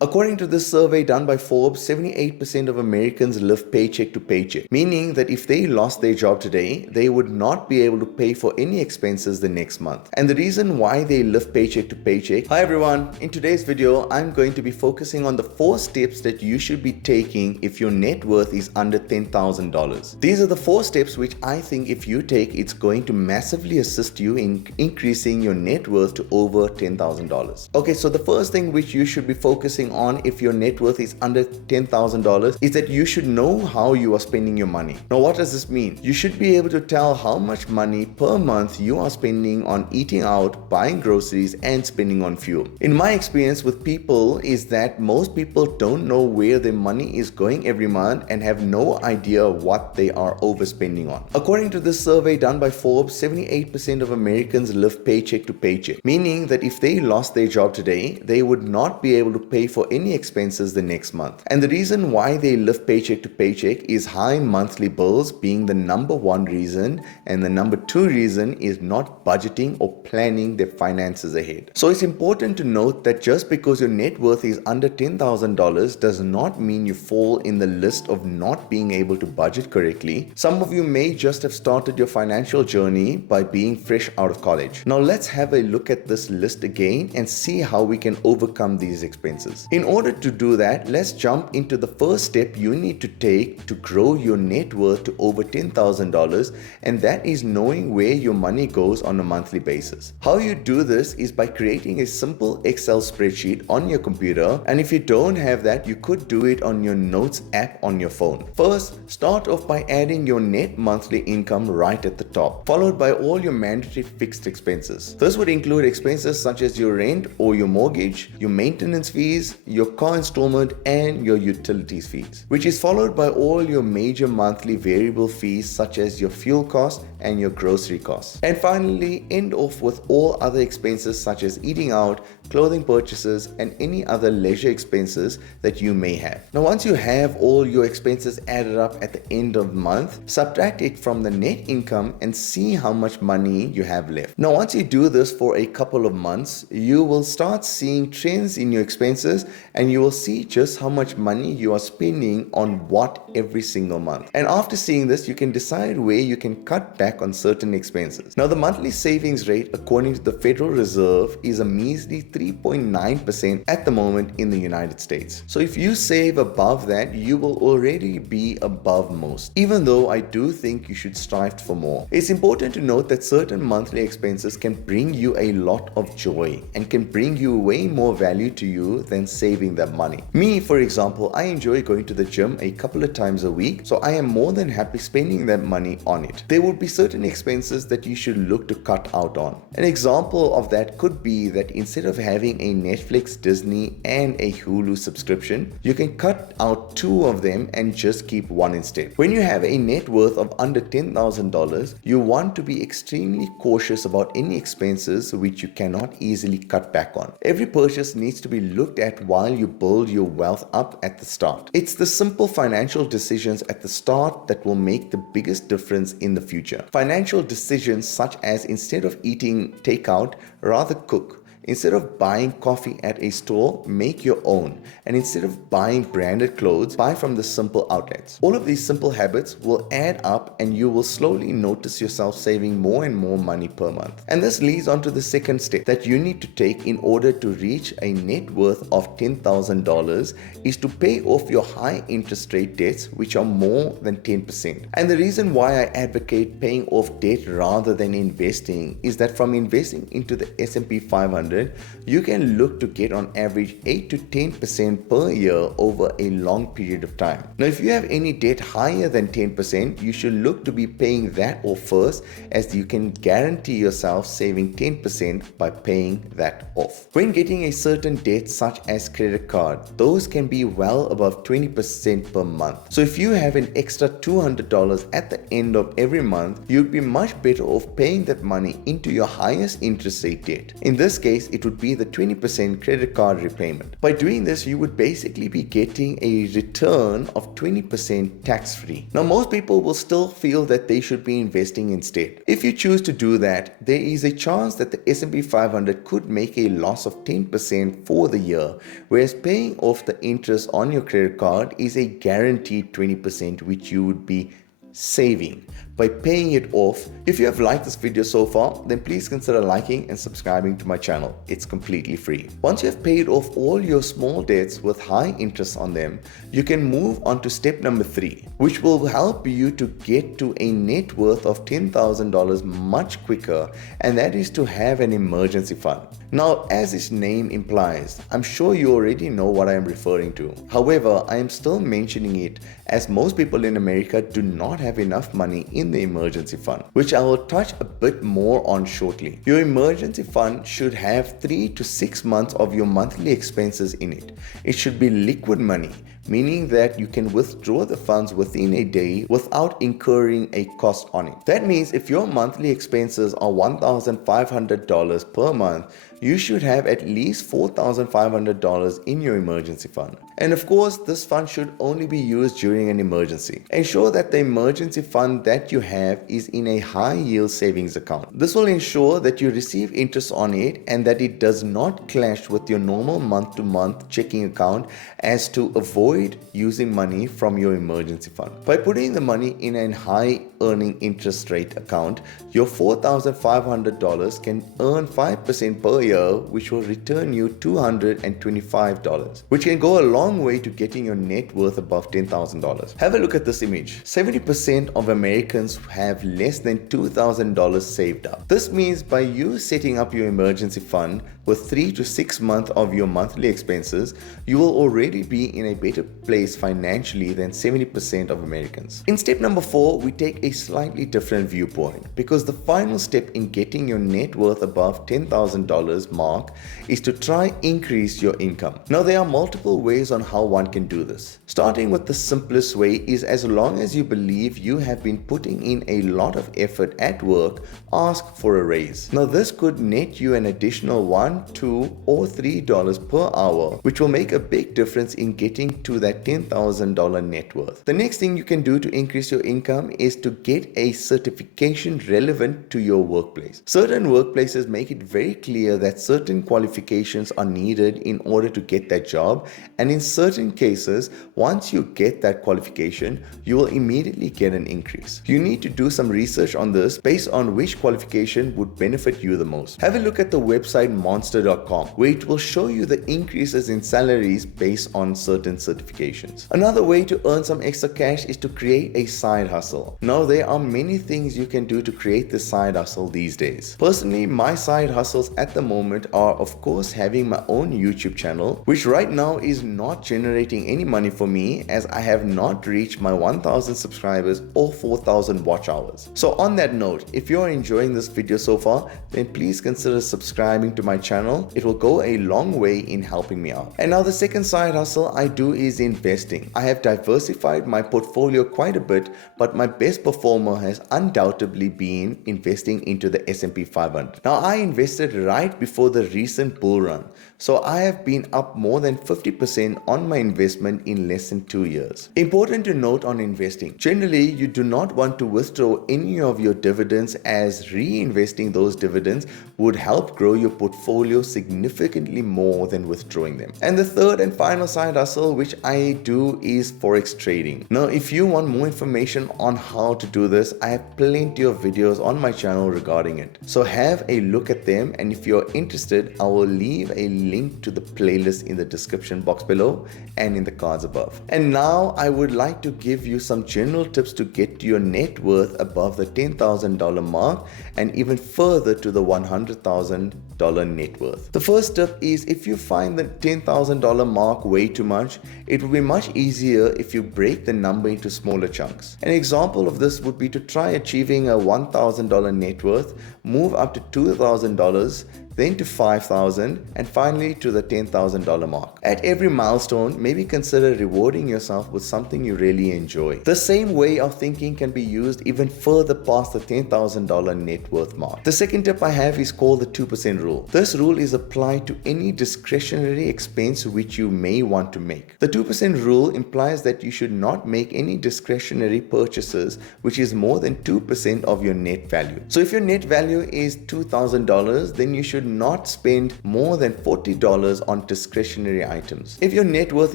According to this survey done by Forbes, 78% of Americans live paycheck to paycheck, meaning that if they lost their job today, they would not be able to pay for any expenses the next month. And the reason why they live paycheck to paycheck. Hi everyone, in today's video, I'm going to be focusing on the 4 steps that you should be taking if your net worth is under $10,000. These are the 4 steps which I think if you take, it's going to massively assist you in increasing your net worth to over $10,000. Okay, so the first thing which you should be focusing on if your net worth is under $10,000 is that you should know how you are spending your money. Now, what does this mean? You should be able to tell how much money per month you are spending on eating out, buying groceries, and spending on fuel. In my experience with people is that most people don't know where their money is going every month and have no idea what they are overspending on. According to this survey done by Forbes, 78% of Americans live paycheck to paycheck, meaning that if they lost their job today, they would not be able to pay for any expenses the next month. And the reason why they live paycheck to paycheck is high monthly bills being the number 1 reason, and the number 2 reason is not budgeting or planning their finances ahead. So it's important to note that just because your net worth is under $10,000 does not mean you fall in the list of not being able to budget correctly. Some of you may just have started your financial journey by being fresh out of college. Now let's have a look at this list again and see how we can overcome these expenses. In order to do that, let's jump into the first step you need to take to grow your net worth to over $10,000, and that is knowing where your money goes on a monthly basis. How you do this is by creating a simple Excel spreadsheet on your computer, and if you don't have that, you could do it on your Notes app on your phone. First, start off by adding your net monthly income right at the top, followed by all your mandatory fixed expenses. This would include expenses such as your rent or your mortgage, your maintenance fees, your car installment, and your utilities fees, which is followed by all your major monthly variable fees such as your fuel costs and your grocery costs. And finally, end off with all other expenses such as eating out, clothing purchases, and any other leisure expenses that you may have. Now, once you have all your expenses added up at the end of the month, subtract it from the net income and see how much money you have left. Now, once you do this for a couple of months, you will start seeing trends in your expenses, and you will see just how much money you are spending on what every single month. And after seeing this, you can decide where you can cut back on certain expenses. Now, the monthly savings rate, according to the Federal Reserve, is a measly 3.9% at the moment in the United States. So if you save above that, you will already be above most, even though I do think you should strive for more. It's important to note that certain monthly expenses can bring you a lot of joy and can bring you way more value to you than saving that money. Me, for example, I enjoy going to the gym a couple of times a week, so I am more than happy spending that money on it. There would be certain expenses that you should look to cut out on. An example of that could be that instead of having a Netflix, Disney, and a Hulu subscription, you can cut out 2 of them and just keep 1 instead. When you have a net worth of under $10,000, you want to be extremely cautious about any expenses which you cannot easily cut back on. Every purchase needs to be looked at while you build your wealth up at the start. It's the simple financial decisions at the start that will make the biggest difference in the future. Financial decisions such as instead of eating takeout, rather cook. Instead of buying coffee at a store, make your own. And instead of buying branded clothes, buy from the simple outlets. All of these simple habits will add up, and you will slowly notice yourself saving more and more money per month. And this leads on to the second step that you need to take in order to reach a net worth of $10,000 is to pay off your high interest rate debts, which are more than 10%. And the reason why I advocate paying off debt rather than investing is that from investing into the S&P 500, you can look to get on average 8 to 10% per year over a long period of time. Now, if you have any debt higher than 10%, you should look to be paying that off first, as you can guarantee yourself saving 10% by paying that off. When getting a certain debt such as credit card, those can be well above 20% per month. So if you have an extra $200 at the end of every month, you'd be much better off paying that money into your highest interest rate debt. In this case, case, it would be the 20% credit card repayment. By doing this, you would basically be getting a return of 20% tax-free. Now, most people will still feel that they should be investing instead. If you choose to do that, there is a chance that the S&P 500 could make a loss of 10% for the year, whereas paying off the interest on your credit card is a guaranteed 20%, which you would be saving by paying it off. If you have liked this video so far, then please consider liking and subscribing to my channel. It's completely free. Once you have paid off all your small debts with high interest on them, you can move on to step number 3, which will help you to get to a net worth of $10,000 much quicker, and that is to have an emergency fund. Now, as its name implies, I'm sure you already know what I am referring to. However, I am still mentioning it as most people in America do not have enough money in the emergency fund, which I will touch a bit more on shortly. Your emergency fund should have 3 to 6 months of your monthly expenses in it. It should be liquid money, meaning that you can withdraw the funds within a day without incurring a cost on it. That means if your monthly expenses are $1,500 per month, you should have at least $4,500 in your emergency fund. And of course, this fund should only be used during an emergency. Ensure that the emergency fund that you have is in a high yield savings account. This will ensure that you receive interest on it and that it does not clash with your normal month-to-month checking account, as to avoid using money from your emergency fund. By putting the money in a high earning interest rate account, your $4,500 can earn 5% per year, which will return you $225, which can go a long way to getting your net worth above $10,000. Have a look at this image. 70% of Americans have less than $2,000 saved up. This means by you setting up your emergency fund with 3 to 6 months of your monthly expenses, you will already be in a better place financially than 70% of Americans. In step number 4, we take a slightly different viewpoint, because the final step in getting your net worth above $10,000 mark is to try increase your income. Now, there are multiple ways on how one can do this. Starting with the simplest way is, as long as you believe you have been putting in a lot of effort at work, ask for a raise. Now, this could net you an additional $1, $2, or $3 per hour, which will make a big difference in getting to that $10,000 net worth. The next thing you can do to increase your income is to get a certification relevant to your workplace. Certain workplaces make it very clear that certain qualifications are needed in order to get that job, and in certain cases, once you get that qualification, you will immediately get an increase. You need to do some research on this based on which qualification would benefit you the most. Have a look at the website monster.com, where it will show you the increases in salaries based on certain certifications. Another way to earn some extra cash is to create a side hustle. Now, there are many things you can do to create this side hustle these days. Personally, my side hustles at the moment are, of course, having my own YouTube channel, which right now is not generating any money for me, as I have not reached my 1,000 subscribers or 4,000 watch hours. So on that note, if you're enjoying this video so far, then please consider subscribing to my channel. It will go a long way in helping me out. And now the second side hustle I do is investing. I have diversified my portfolio quite a bit, but my best performer has undoubtedly been investing into the S&P 500. Now, I invested right before the recent bull run, so I have been up more than 50% on my investment in less than 2 years. Important to note on investing, generally you do not want to withdraw any of your dividends, as reinvesting those dividends would help grow your portfolio significantly more than withdrawing them. And the third and final side hustle which I do is forex trading. Now, if you want more information on how to do this, I have plenty of videos on my channel regarding it, so have a look at them, and if you're interested, I will leave a link to the playlist in the description box below and in the cards above. And now I would like to give you some general tips to get your net worth above the $10,000 mark and even further to the $100,000 net worth. The first tip is, if you find the $10,000 mark way too much, it will be much easier if you break the number into smaller chunks. An example of this would be to try achieving a $1,000 net worth, move up to $2,000, then to $5,000, and finally to the $10,000 mark. At every milestone, maybe consider rewarding yourself with something you really enjoy. The same way of thinking can be used even further past the $10,000 net worth mark. The second tip I have is called the 2% rule. This rule is applied to any discretionary expense which you may want to make. The 2% rule implies that you should not make any discretionary purchases which is more than 2% of your net value. So if your net value is $2,000, then you should not spend more than $40 on discretionary items. If your net worth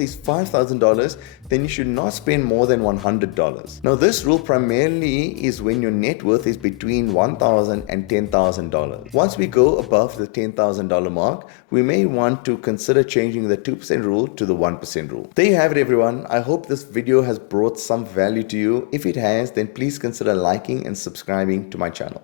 is $5,000, then you should not spend more than $100. Now this rule primarily is when your net worth is between $1,000 and $10,000. Once we go above the $10,000 mark, we may want to consider changing the 2% rule to the 1% rule. There you have it, everyone. I hope this video has brought some value to you. If it has, then please consider liking and subscribing to my channel.